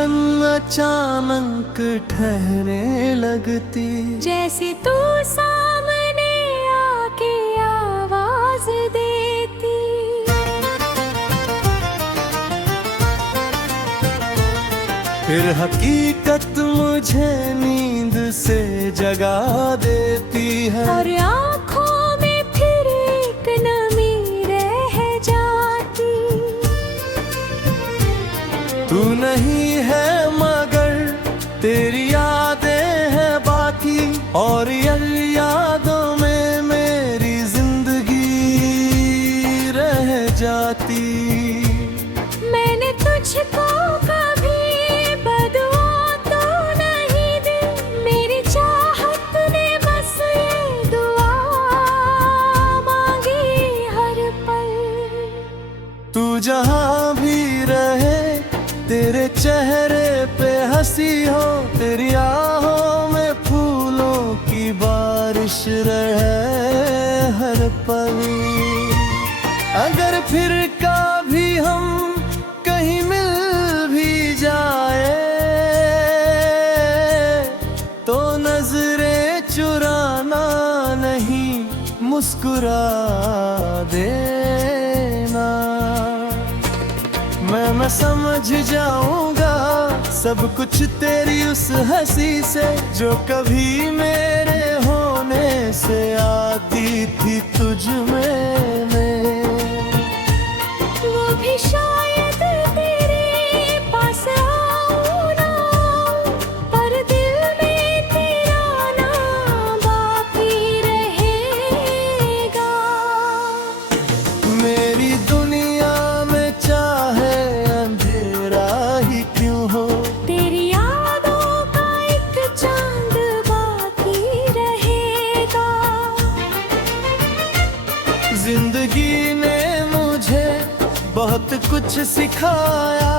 धड़कन अचानक ठहरने लगती, जैसे तू सामने आके आवाज देती। फिर हकीकत मुझे नींद से जगा देती है, और आँखों में फिर एक नमी रह जाती। तू नहीं है मगर तेरी यादें हैं बाकी, और यादों में मेरी जिंदगी रह जाती। मैंने तुझको कभी बदुआ तो नहीं दी, मेरी चाहत ने बस ये दुआ मांगी हर पल। तू जहाँ भी रहे तेरे चेहरे पे हंसी हो, तेरी आहों में फूलों की बारिश रहे हर पल। अगर फिर कभी हम कहीं मिल भी जाए तो नजरें चुराना नहीं, मुस्कुरा देना। मैं समझ जाऊंगा सब कुछ तेरी उस हंसी से, जो कभी मेरे होने से आती थी तुझ में। वो भी शायद तेरे पास आऊं ना आऊं, पर दिल में तेरा नाम बाकी रहेगा। मेरी दुनिया में चाहे अंधेरा ही क्यों हो, तेरी यादों का एक चांद बाकी रहेगा। जिंदगी ने मुझे बहुत कुछ सिखाया,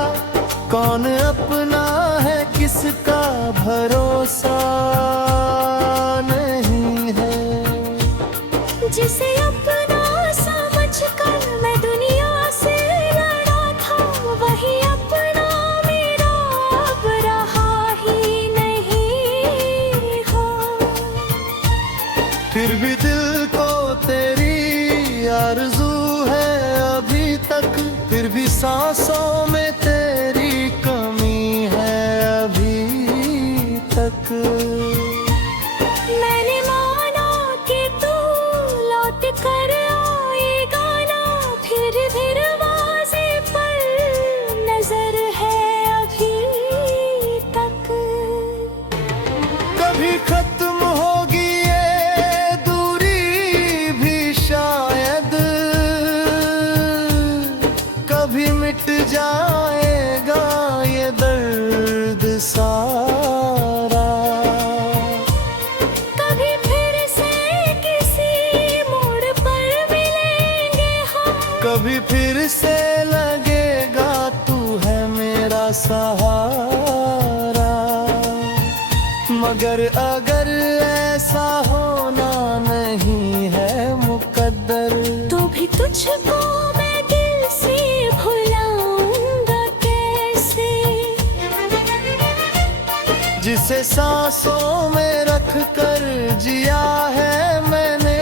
कौन अपना है किसका भरोसा नहीं है। जिसे अपना समझकर मैं दुनिया से लड़ा था, वही अपना मेरा अब रहा ही नहीं हो। फिर भी दिल को तेरी आरज़ू है अभी तक, फिर भी सांसों में तेरी कमी है अभी तक। मैंने माना कि तू लौट कर आएगा ना, फिर दरवाजे पर नजर है अभी तक। कभी खत्म होगी ये दूरी भी शायद, कभी मिट जाएगा ये दर्द सारा। कभी फिर से किसी मोड़ पर मिलेंगे हम, कभी फिर से लगेगा तू है मेरा सहारा। मगर अगर ऐसा होना नहीं है मुकद्दर, तो भी तुझको मैं दिल से भुलाऊंगा कैसे। जिसे सांसों में रख कर जिया है मैंने,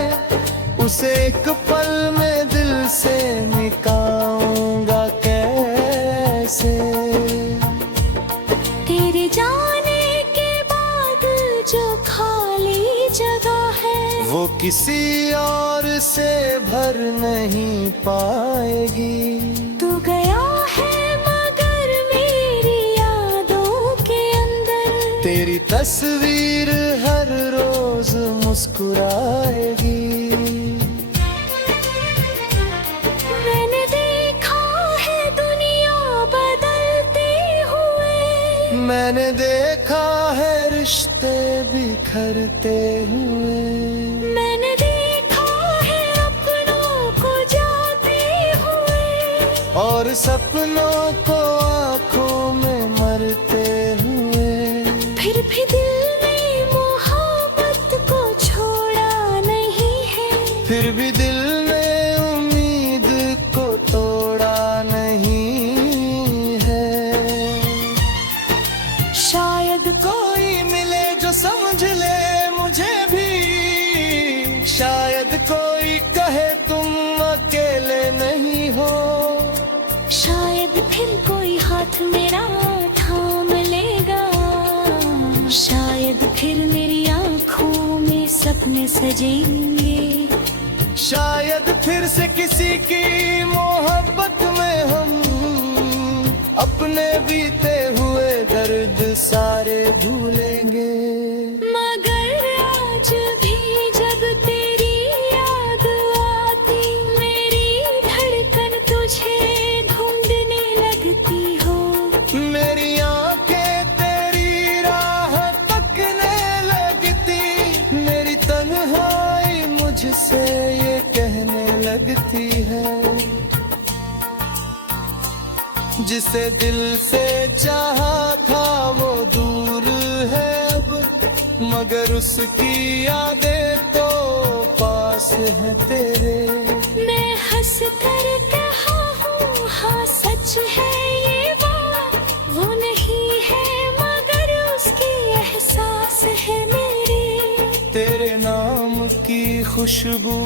उसे एक पल में दिल से निकालूंगा कैसे। तेरे जाने के बाद जो खाली जगह है, वो किसी और से भर नहीं पाएगी। तू गया है मगर मेरी यादों के अंदर, तेरी तस्वीर हर रोज मुस्कुराएगी। मैंने देखा है दुनिया बदलते हुए, मैंने देखा है रिश्ते बिखरते हुए, मैंने देखा है अपनों को जाते हुए, और सपनों को आंखों में मरते हुए। फिर भी दिल ने मोहब्बत को छोड़ा नहीं है, फिर भी दिल ने उम्मीद को तोड़ा नहीं है। चाहे तुम अकेले नहीं हो। शायद फिर कोई हाथ मेरा थाम लेगा, शायद फिर मेरी आँखों में सपने सजेंगे, शायद फिर से किसी की मोहब्बत में हम अपने बीते हुए दर्द सारे भूलेंगे। मगर आज भी जब तेरी याद आती, मेरी धड़कन तुझे ढूंढने लगती हो। मेरी आंखें तेरी राह तकने लगती, मेरी तन्हाई मुझसे ये कहने लगती है, जिसे दिल से चाहा था वो दूर है अब, मगर उसकी यादें तो पास है तेरे। मैं हंस कर कहा हूँ हाँ सच है ये बात, वो नहीं है मगर उसकी एहसास है मेरे। तेरे नाम की खुशबू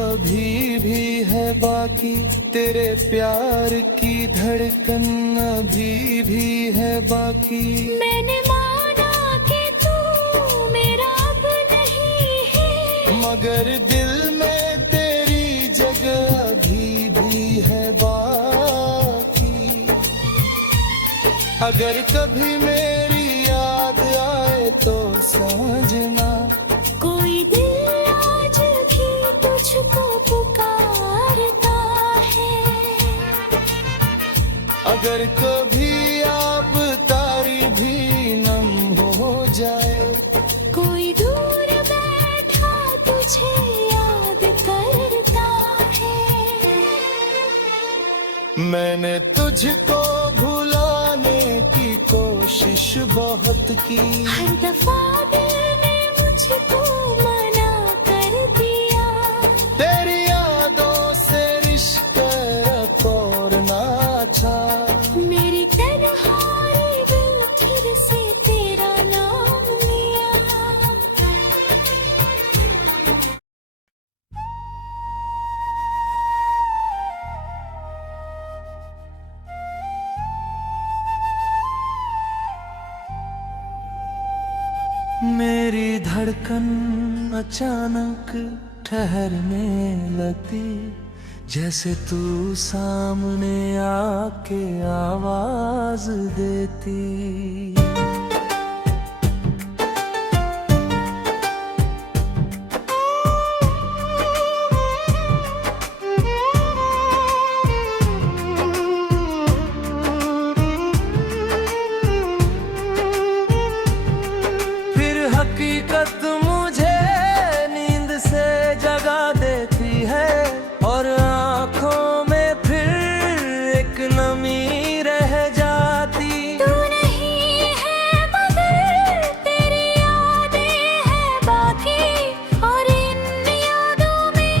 अभी भी है बाकी, तेरे प्यार की धड़कन अभी भी है बाकी। मैंने माना कि तू मेरा अब नहीं है, मगर दिल में तेरी जगह अभी भी है बाकी। अगर कभी मेरी याद आए तो समझना, कोई दिल आज भी तुझको पुकारता है। अगर कभी आप तारी भी नम हो जाए, कोई दूर बैठा तुझे याद करता है। मैंने तुझको भुलाने की कोशिश बहुत की, हर दफा दिल ने मुझको मना कर दिया। तेरी यादों से रिश्ता तोड़ना था, मेरी तन्हाई दिल फिर से तेरा नाम लिया। मेरी धड़कन अचानक ठहरने लगती, जैसे तू सामने आके आवाज देती। हकीकत मुझे नींद से जगा देती है, और आँखों में फिर एक नमी रह जाती। तू नहीं है मगर तेरी यादें हैं बाकी, और इन यादों में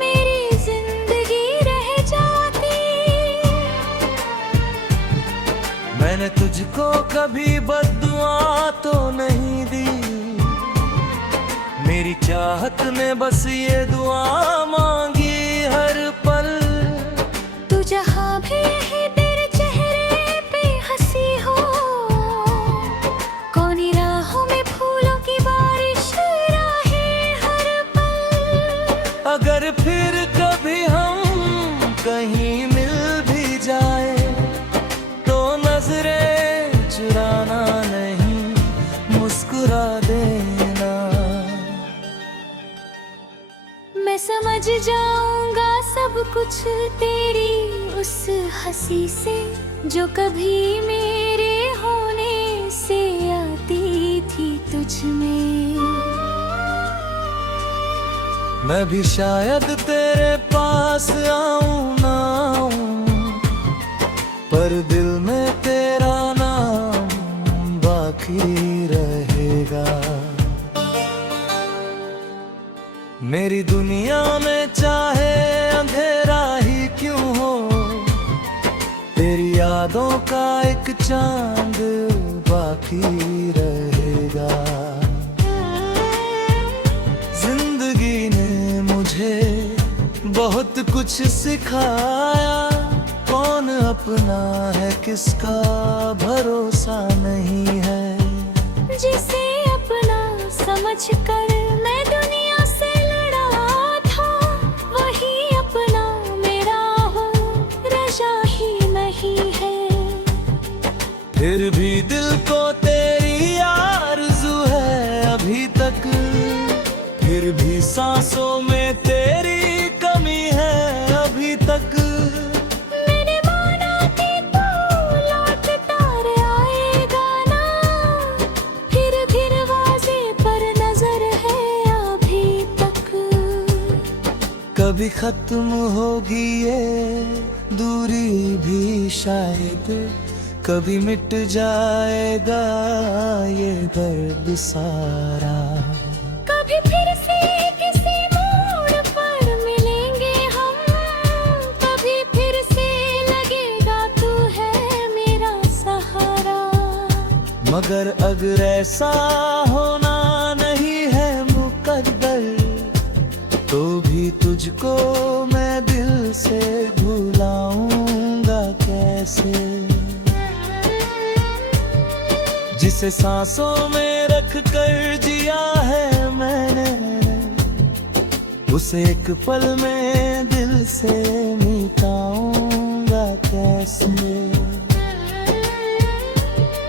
मेरी जिंदगी रह जाती। मैंने तुझको कभी बद्दुआ तो नहीं दी, मेरी चाहत ने बस ये दुआ मांगी हर पल। तू जहाँ भी है तेरे चेहरे पे हंसी हो, कौनी राहों में फूलों की बारिश राहें हर पल। अगर फिर कभी हम कहीं मिल भी जाए, तो नजरें चुराना नहीं, मुस्कुरा देना। मैं समझ जाऊंगा सब कुछ तेरी उस हंसी से, जो कभी मेरे होने से आती थी तुझ में। मैं भी शायद तेरे पास आऊं ना आऊं, पर दिल में तेरा नाम बाकी रहेगा। मेरी दुनिया में चाहे अंधेरा ही क्यों हो, तेरी यादों का एक चांद बाकी रहेगा। जिंदगी ने मुझे कुछ सिखाया, कौन अपना है किसका भरोसा नहीं है। जिसे अपना समझकर मैं दुनिया से लड़ा था, वही अपना मेरा हो रजा ही नहीं है। फिर भी दिल को तेरी आरज़ू है अभी तक, फिर भी सांसों में तेरी कमी है अभी तक। मैंने माना कि तू लौट कर आएगा ना, फिर दरवाजे पर नजर है अभी तक। कभी खत्म होगी ये दूरी भी शायद, कभी मिट जाएगा ये दर्द सारा। कभी फिर से किसी मोड़ पर मिलेंगे हम, कभी फिर से लगेगा तू है मेरा सहारा। मगर अगर ऐसा होना नहीं है मुकद्दर, तो भी तुझको मैं दिल से भुलाऊंगा कैसे। जिसे सांसों में रख कर जिया है मैंने, उसे एक पल में दिल से मिटाऊंगा कैसे।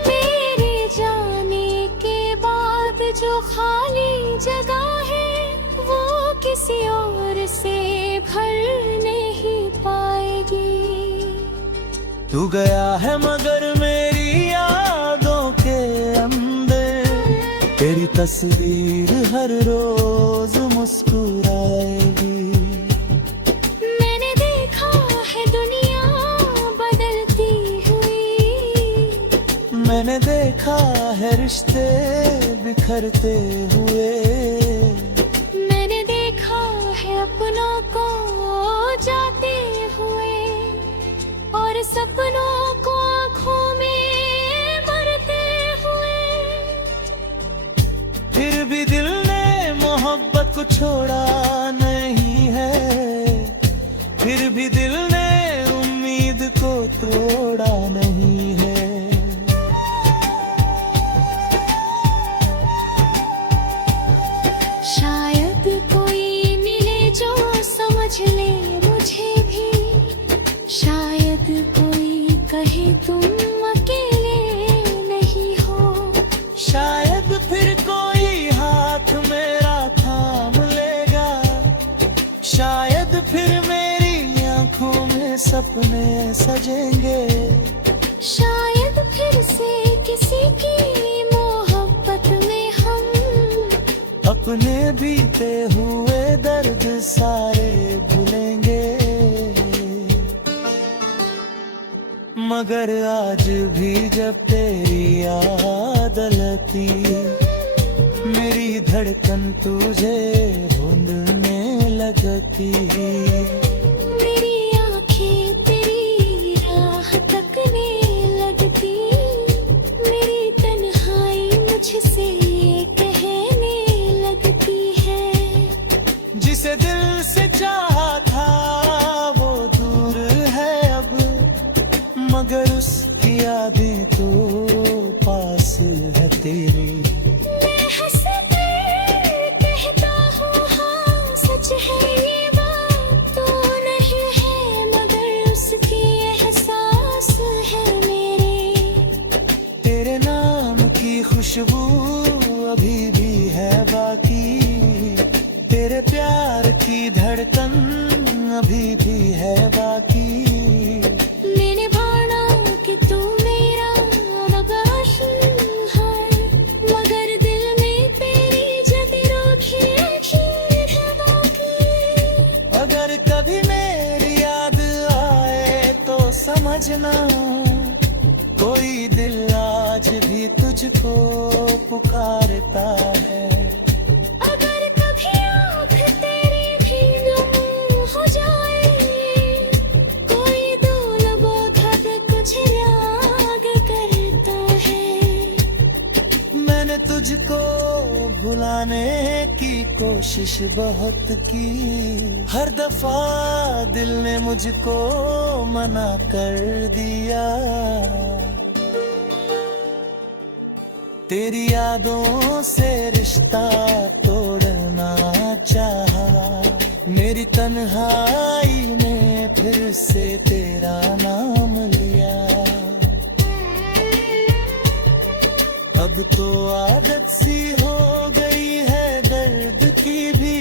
मेरे जाने के बाद जो खाली जगह है, वो किसी और से भर नहीं पाएगी। तू गया है मगर मेरी यादों के अंदर, तेरी तस्वीर हर रोज मुस्कुराएगी। मैंने देखा है दुनिया बदलती हुई, मैंने देखा है रिश्ते बिखरते हुए। मैंने देखा है अपनों को जाते हुए, और सपनों को आँखों में मरते हुए। फिर भी दिल ने मोहब्बत को छोड़ा नहीं है, फिर भी दिल ने उम्मीद को तोड़ा नहीं है। शायद कोई मिले जो समझ ले मुझे भी, शायद कोई कहे तुम अकेले नहीं हो। शायद फिर कोई हाथ मेरा थाम लेगा, शायद फिर मेरी आंखों में सपने सजेंगे। शायद फिर से किसी की मोहब्बत में हम अपने बीते हुए दर्द सारे भूलेंगे। मगर आज भी जब तेरी याद आती, मेरी धड़कन तुझे ढूंढने लगती। मेरी आंखें तेरी राह तकने लगती, मेरी तन्हाई मुझसे कहने लगती है। जिसे दिल से चाहा था वो दूर है अब, मगर उसकी यादें तो पास है तेरी। मैं हंस कर कहता हूँ हाँ सच है ये बात, तो नहीं है मगर उसकी एहसास है मेरे। तेरे नाम की खुशबू अभी भी है बाकी, तेरे प्यार की धड़कन अभी भी है बाकी। मैंने भाना कि तू मेरा नगाही है, मगर दिल में तेरी जद रोकी है बाकी। अगर कभी मेरी याद आए तो समझना, कोई दिल आज भी तुझको पुकारता है। अगर कभी आँख तेरी भी नम हो जाए, कोई दो लबों तक कुछ याद करता है। मैंने तुझको भुलाने की कोशिश बहुत की, हर दफा दिल ने मुझको मना कर दिया। तेरी यादों से रिश्ता तोड़ना चाहा, मेरी तन्हाई ने फिर से तेरा नाम लिया। अब तो आदत सी हो गई है दर्द की भी।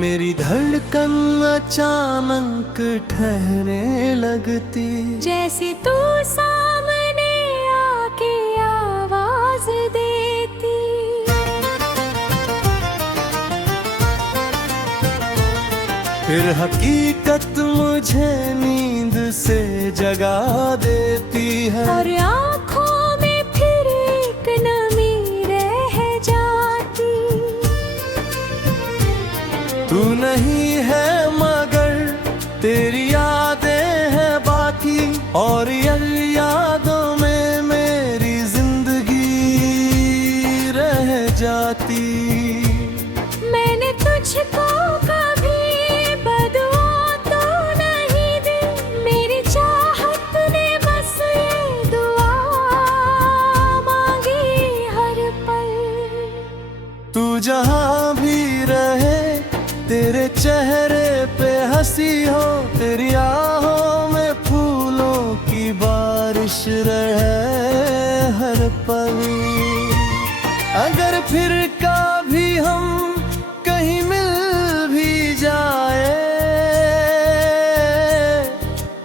मेरी धड़कन अचानक ठहरने लगती, जैसे तू सामने आके आवाज देती। फिर हकीकत मुझे नींद से जगा देती है, और आँखों में फिर एक नमी रह जाती। तू नहीं है मगर तेरी यादें हैं बाकी, और यादों में मेरी जिंदगी रह जाती। मैंने तुझको कभी बदुआ तो नहीं दी, मेरी चाहत ने बस ये दुआ मांगी हर पल। तू जहाँ भी रहे तेरे चेहरे पे हंसी हो, तेरी आहों में फूलों की बारिश रहे हर पल। अगर फिर कभी हम कहीं मिल भी जाए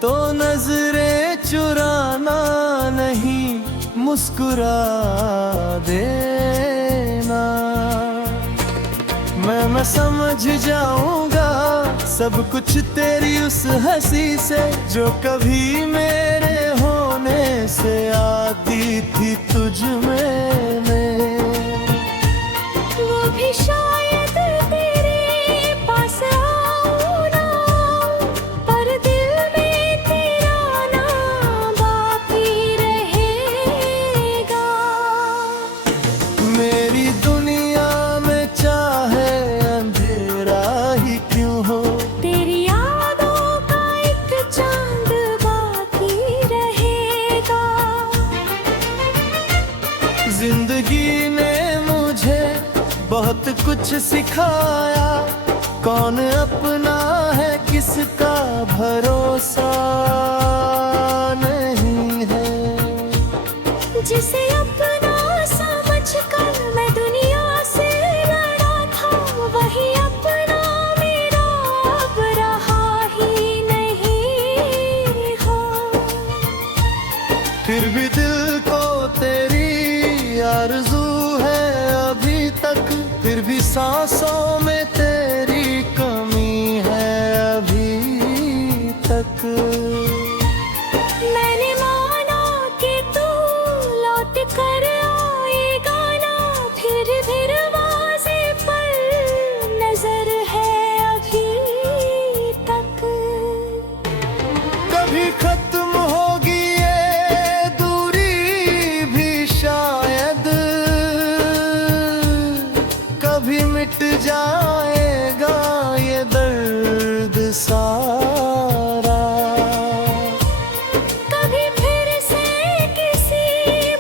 तो नजरें चुराना नहीं, मुस्कुरा देना। मैं समझ जाऊंगा सब कुछ तेरी उस हंसी से, जो कभी मेरे होने से आती थी तुझ में। वो भी शायद तेरे पास आऊं ना आऊं, पर दिल में तेरा नाम बाकी रहेगा। मेरी दुनिया में चाहे अंधेरा ही क्यों हो, तेरी यादों का एक चांद बाकी रहेगा। जिंदगी ने मुझे बहुत कुछ सिखाया, कौन अपना है किसका भरोसा नहीं है। जिसे अपना समझकर मैं दुनिया से लड़ा था, वही अपना मेरा अब रहा ही नहीं हो। फिर भी दिल को तेरी आरज़ू है अभी तक, फिर भी सांसों में तेरी कमी है अभी तक। मैंने माना कि तू लौट कर आएगा ना, फिर दरवाजे पर नजर है अभी तक। कभी खत्म होगी ये दूरी भी शायद, कभी मिट जाएगा ये दर्द सारा। कभी फिर से किसी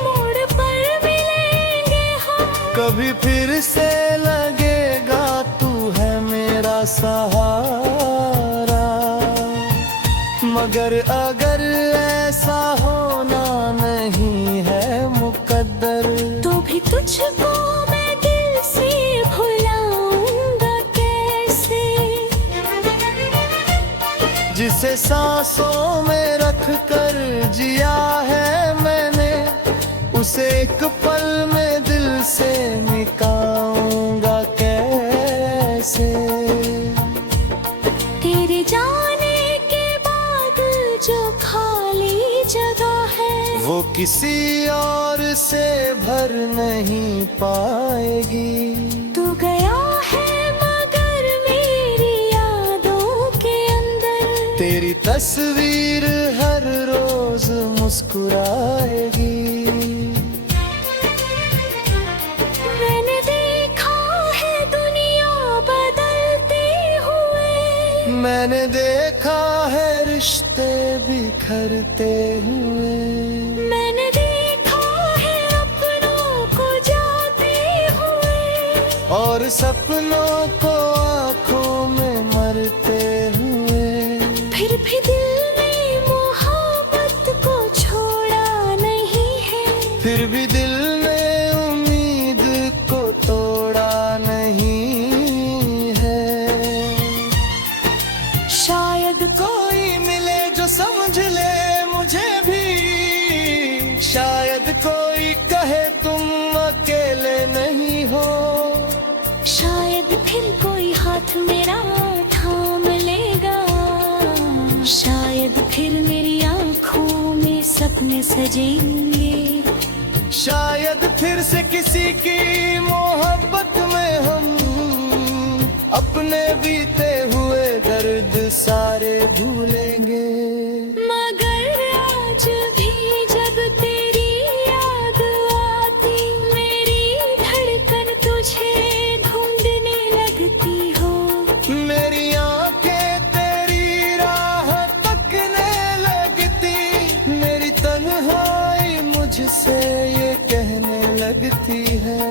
मोड़ पर मिलेंगे हम, कभी फिर से लगेगा तू है मेरा सहारा। मगर अगर ऐसा होना नहीं है मुकद्दर, तो भी तुझको मैं दिल से भुलाऊंगा कैसे। जिसे सांसों में रख कर जिया है मैंने, उसे एक पल में दिल से निकालूंगा कैसे। तेरे जाने के बाद जो वो किसी और से भर नहीं पाएगी। तू गया है मगर मेरी यादों के अंदर, तेरी तस्वीर हर रोज मुस्कुराएगी। मैंने देखा है दुनिया बदलते हुए, मैंने देखा है रिश्ते बिखरते हुए। मैंने देखा है अपनों को जाते हुए, और सपनों को आँखों में मरते हुए। फिर भी दिल ने मोहब्बत को छोड़ा नहीं है, फिर भी दिल ने उम्मीद को तोड़ा नहीं है। शायद कोई मिले जो समझ ले मुझे भी, शायद कोई कहे तुम अकेले नहीं हो। शायद फिर कोई हाथ मेरा थाम लेगा, शायद फिर मेरी आंखों में सपने सजेंगे। शायद फिर से किसी की मोहब्बत में हम अपने बीते हुए दर्द सारे भूलेंगे। मगर आज भी जब तेरी याद आती, मेरी धड़कन तुझे ढूंढने लगती हो। मेरी आंखें तेरी राह तकने लगती, मेरी तन्हाई मुझसे ये कहने लगती है।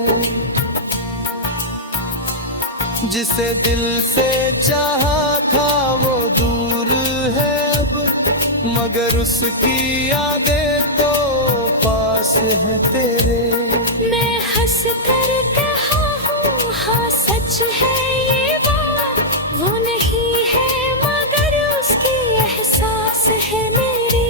जिसे दिल से चाहा था वो दूर है अब, मगर उसकी यादें तो पास है तेरे। मैं हंस कर कहा हूँ हाँ सच है ये बात, वो नहीं है मगर उसकी एहसास है मेरे।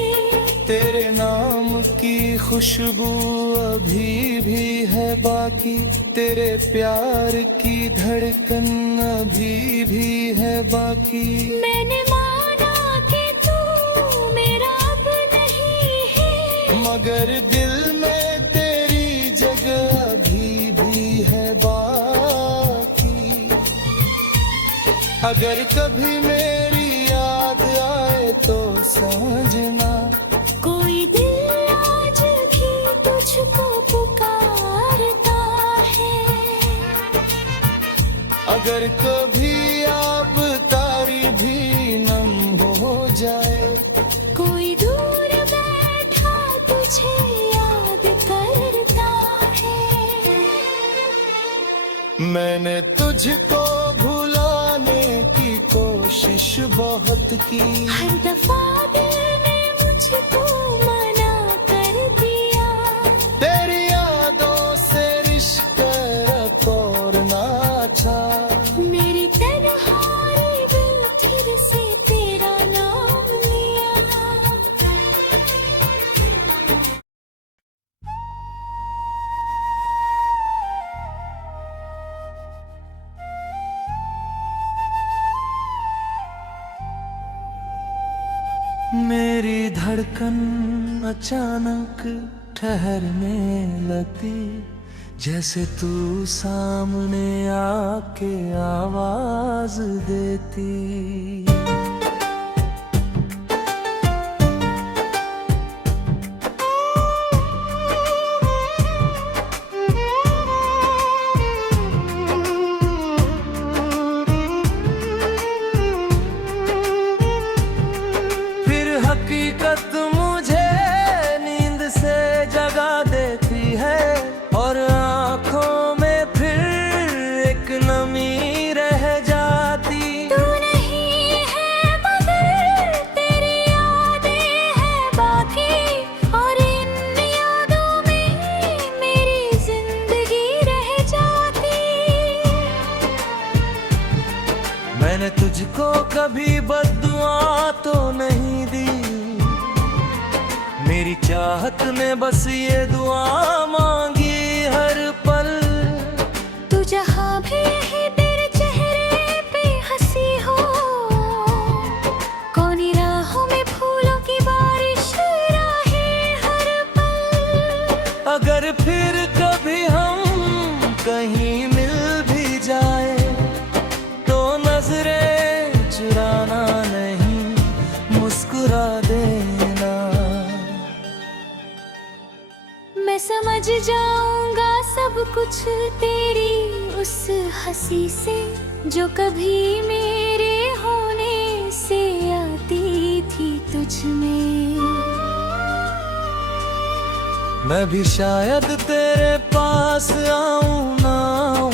तेरे नाम की खुशबू अभी भी है बाकी, तेरे प्यार की धड़कन अभी भी है बाकी। मैंने माना कि तू मेरा अब नहीं है, मगर दिल में तेरी जगह अभी भी है बाकी। अगर कभी मेरी याद आए तो समझना, कोई दिल आज भी तुझको पुकारता है। अगर कभी आप तारी भी नम हो जाए, कोई दूर बैठा तुझे याद करता है। मैंने तुझको भुलाने की कोशिश बहुत की, हर दफा दिल ने मुझको मना कर दिया। तेरी यादों से रिश्ता तोड़ना था। मेरी तन्हाई में फिर से तेरा नाम लिया। मेरी धड़कन अचानक ठहरने लगती, जैसे तू सामने आके आवाज देती। फिर हकीकत मुझे नींद से जगा देती है, और आँखों में फिर एक नमी रह जाती। तू नहीं है मगर तेरी यादें हैं बाकी, और इन यादों में मेरी जिंदगी रह जाती। मैंने तुझको कभी बद्दुआ तो नहीं दी, मेरी चाहत ने बस ये दुआ मांगी हर पल। तू जहाँ भी है तेरे चेहरे पे हंसी हो, कौनी राहों में फूलों की बारिश राहे हर पल। अगर फिर कभी हम कहीं मिल भी जाए तो नजरें चुराना नहीं, मुस्कुरा देना। मैं समझ जाऊंगा सब कुछ तेरी उस हंसी से, जो कभी मेरे होने से आती थी तुझ में। मैं भी शायद तेरे पास आऊं ना आऊं,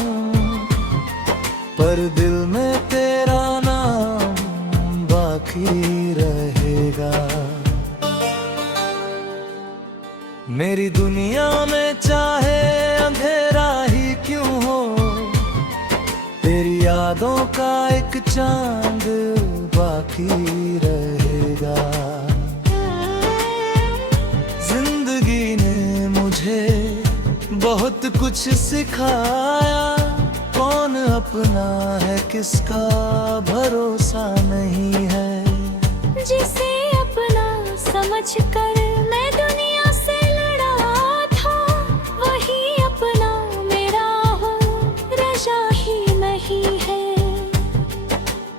पर दिल में तेरा नाम बाकी रहेगा। मेरी दुनिया में चाहे अंधेरा ही क्यों हो, तेरी यादों का एक चांद बाकी रहेगा। जिंदगी ने मुझे बहुत कुछ सिखाया, कौन अपना है किसका भरोसा नहीं है। जिसे अपना समझकर मैं दुनिया से लड़ा था, वही अपना मेरा हो रजा ही नहीं है।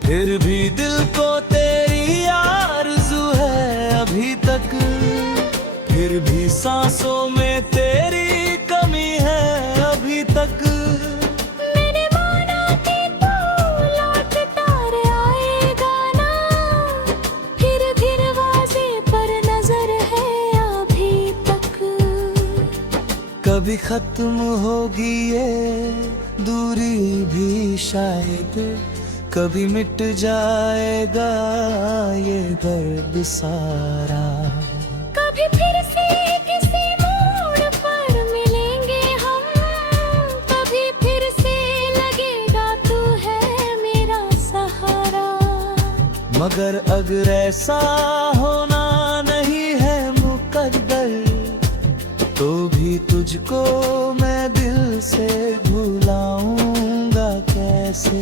फिर भी दिल को तेरी आरज़ू है अभी तक, फिर भी सांसों में तेरी कमी है अभी तक। मैंने माना कि तू लौटता आएगा ना, फिर दरवाजे पर नजर है अभी तक। कभी खत्म होगी ये दूरी भी शायद, कभी मिट जाएगा ये दर्द सारा। कभी फिर से किसी मोड़ पर मिलेंगे हम, कभी फिर से लगेगा तू है मेरा सहारा। मगर अगर ऐसा होना नहीं है मुकद्दर, तो भी तुझको मैं दिल से भुलाऊंगा कैसे।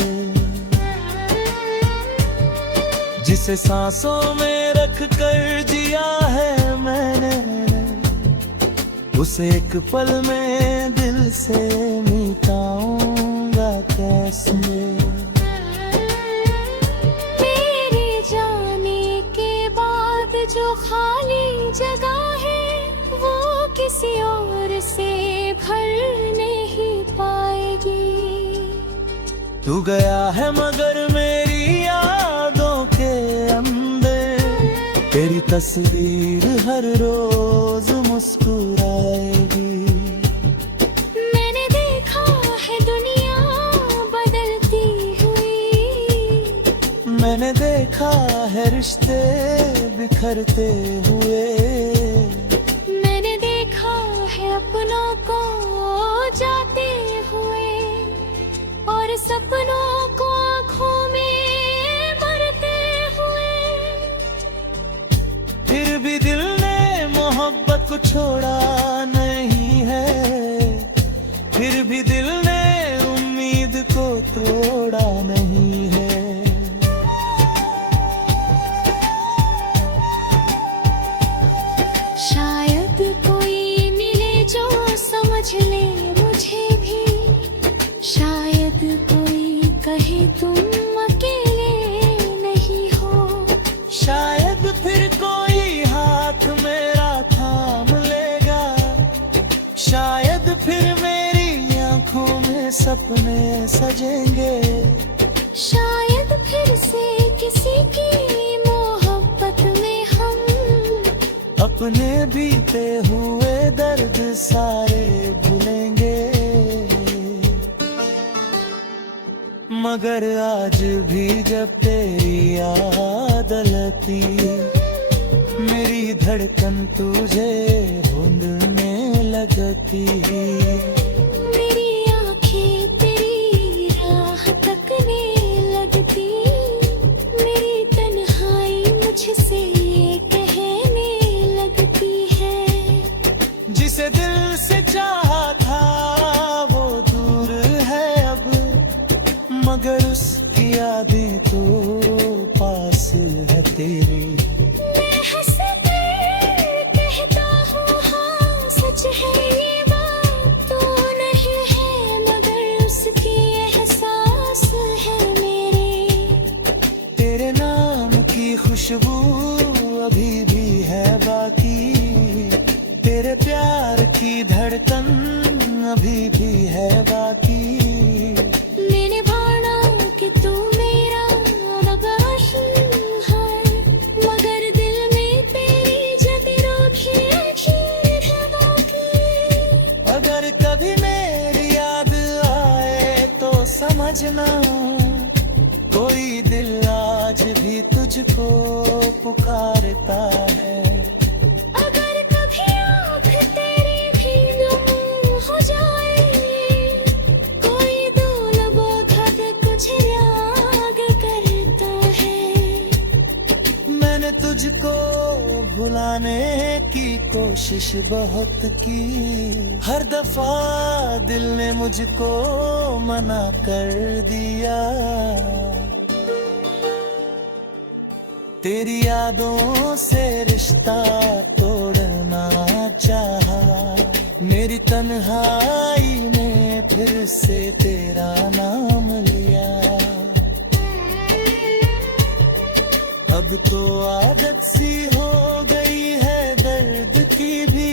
जिसे सांसों में रख कर जिया है मैंने, उसे एक पल में दिल से मिटाऊंगा कैसे। मेरे जाने के बाद जो खाली जगह है, वो किसी और से भर नहीं पाएगी। तू गया है मगर मेरी यादों के अंदर, तेरी तस्वीर हर रोज मुस्कुराएगी। मैंने देखा है दुनिया बदलती हुई, मैंने देखा है रिश्ते बिखरते हुए। मैंने देखा है अपनों को जाते हुए, और सपनों को आँखों में मरते हुए। फिर भी दिल ने मोहब्बत को छोड़ा नहीं है, फिर भी दिल ने उम्मीद को तोड़ा नहीं है। शायद कोई मिले जो समझ ले मुझे भी, शायद कोई कहे तुम अकेले नहीं हो। शायद फिर कोई हाथ मेरा थाम लेगा, शायद फिर मेरी आंखों में सपने सजेंगे। शायद फिर से किसी की मोहब्बत में हम अपने बीते हुए दर्द सारे भूलेंगे। मगर आज भी जब तेरी याद आती, मेरी धड़कन तुझे ढूंढने लगती। मेरी आँखें तेरी राह तकने लगती, मेरी तन्हाई मुझसे ये कहने लगती है। जिसे दिल से चाहा था वो दूर है अब, मगर उसकी यादें तो पास है तेरी। मैं हंस कर कहता हूँ हाँ सच है ये बात, तेरे प्यार की धड़कन अभी भी है बाकी। मैंने भाना कि तू मेरा आकाश है, मगर दिल में तेरी जगह है बाकी। अगर कभी मेरी याद आए तो समझना, कोई दिल आज भी तुझको पुकारता है। अगर कभी आँख तेरी भी नम हो जाए, कोई दो लबों खत कुछ याद करता है। मैंने तुझको भुलाने की कोशिश बहुत की, हर दफा दिल ने मुझको मना कर दिया। तेरी यादों से रिश्ता तोड़ना चाहा, मेरी तन्हाई ने फिर से तेरा नाम लिया। अब तो आदत सी हो गई है दर्द की भी,